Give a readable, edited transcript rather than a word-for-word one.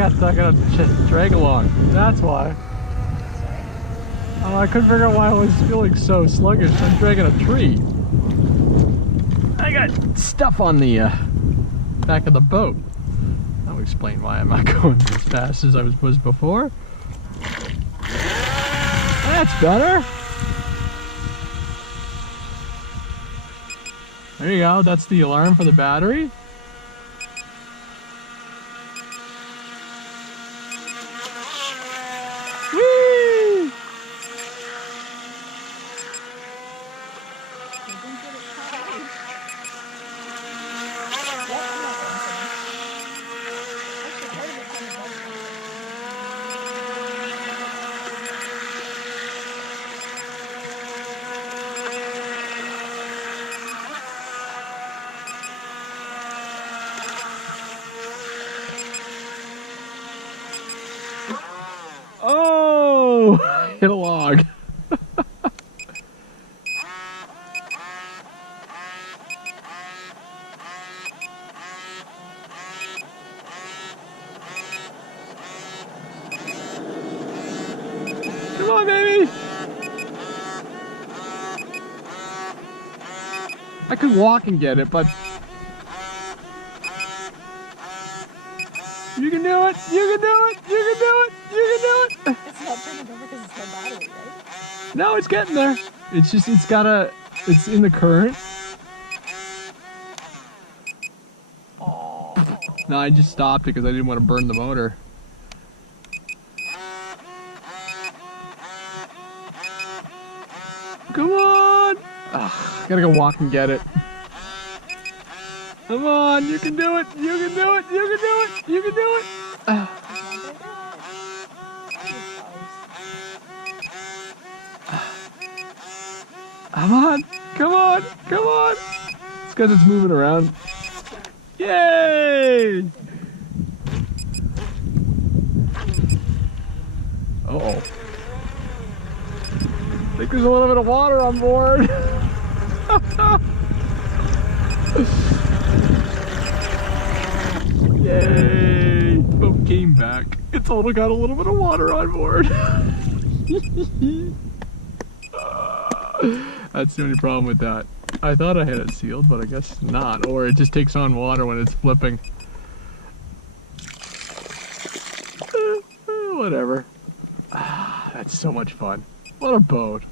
got stuck in a drag along. That's why. I couldn't figure out why I was feeling so sluggish. I'm dragging a tree. I got stuff on the back of the boat. I'll explain why I'm not going as fast as I was before. That's better. There you go. That's the alarm for the battery. Whee! Oh, hit a log. Come on, baby. I could walk and get it, but you can do it. You can do it. You can do it. You can do it. It's not turning over because it's no battery, right? No, it's getting there. It's just, it's in the current. Oh. No, I just stopped it because I didn't want to burn the motor. Come on! Ugh, gotta go walk and get it. Come on, you can do it! You can do it! You can do it! You can do it! Come on! Come on! Come on! It's because it's moving around. Yay! Uh-oh. I think there's a little bit of water on board. Yay! Boat came back. It's only got a little bit of water on board. That's the only problem with that. I thought I had it sealed, but I guess not. Or it just takes on water when it's flipping. Whatever. That's so much fun. What a boat.